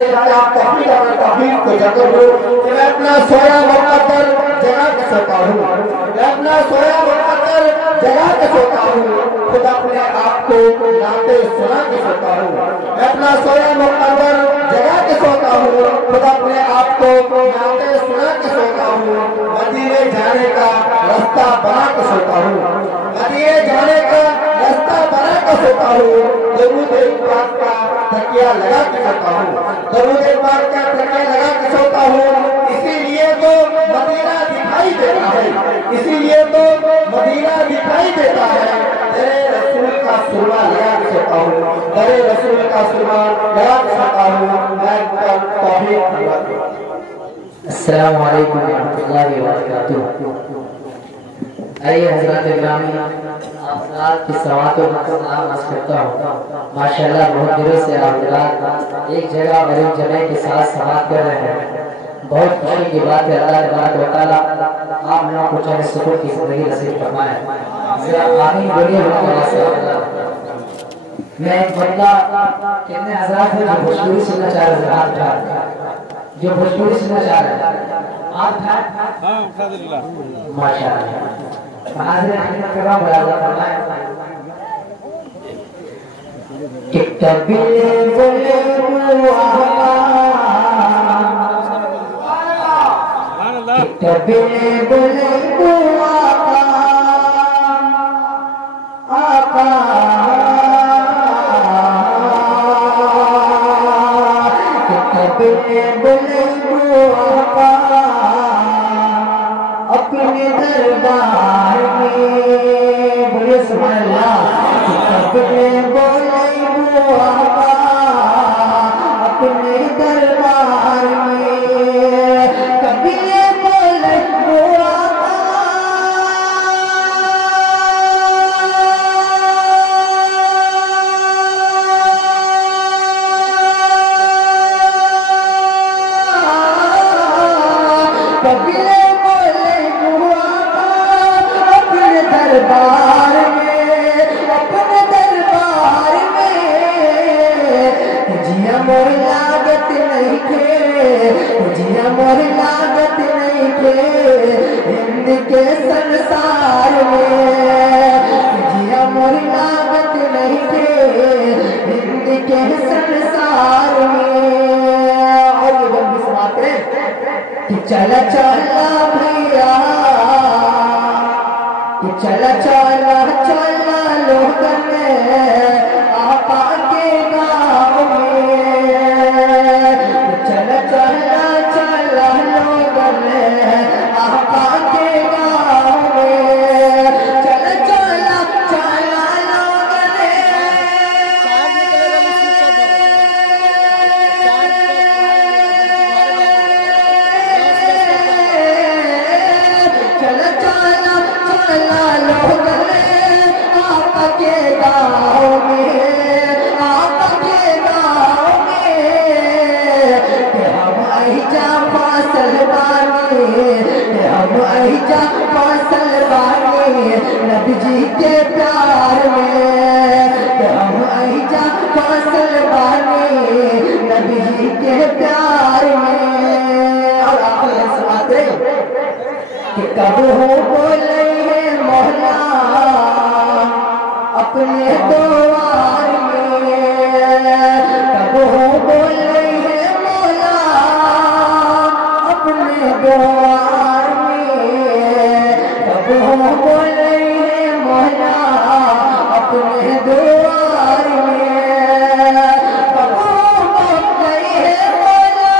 आप तौहीद को जगह हो। मैं अपना सोया मुक़द्दर जगा के सोता हूँ। मैं अपना सोया मुक़द्दर जगा के सोता हूँ। खुदा अपने आप को नाते सुना के सोता हूँ। मैं अपना सोया मुक़द्दर जगा के सोता हूँ। खुदा अपने आप को नाते सुना के सोता हूँ। मदीने जाने का रास्ता बना के सोता हूँ। मदीने जाने का रास्ता बना के सोता हूँ। दरूद पाक का तकिया लगा के सोता हूँ। दरूद पाक का तकिया लगा के सोता हूँ। इसीलिए तो मदीना दिखाई देता है। इसीलिए तो मदीना दिखाई देता है। तेरे रसूल का सुरमा लगा के सोता हूँ। तेरे रसूल का सुरमा लगा के सोता हूँ। मैं तौहीद करता हूँ। अस्सलामु अलैकुम वरहमतुल्लाहि वबरकातुहू। आइए हज़रात गिरामी, आप की सवातों का सलाम अर्ज़ करता हूँ। माशाअल्लाह बहुत दिनों से आप एक जगह गरीब जमे के साथ समात कर रहे हैं। बहुत खुशी की बात है। अल्लाह तबारक व तआला आप लोगों को चाहे सुकून की ज़िंदगी नसीब फरमाए। ज़रा आमीन बोलिए। मैं एक बंदा कितने हज़रात हैं जो भोजपुरी सुनना चाह रहे हैं, हाथ उठा जो भोजपुरी सुनना चाह रहे हैं, हाथ उठा। माशाअल्लाह हाजिर अहमद का बराबर फरमाए कि कभी बोले कभी बोले आका कभी बोले अपने दरबार में बोले सुभान अल्लाह। कभी बोले अपने दरबार में कभी बोले कभी अपने दरबार में जिया मोर लागत नहीं थे, जिया मोर लागत नहीं थे हिंद के संसार में। जिया मोर लागत नहीं थे हिंद के संसार में। और ये बंदी सुनाते कि चला चला भैया चला चला चला लोगन आपा के गाँव में। चला चला चला लोगन आपा के गाँव में। चला चला चला लोगन चला चला चला लोगन आपके गाँव में, आपके गाँव में। हम अहिजा फसल बानी, हम अहिजा फसल बानी नबी जी के प्यार में। हम अहिजा फसल बानी नबी जी के प्यार में। और आप सुनाते कि कब हो बोले मौला अपने द्वार में। कब हो बोले मौला अपने द्वार में। कब हो बोले मौला अपने द्वार में। कब हो बोले मौला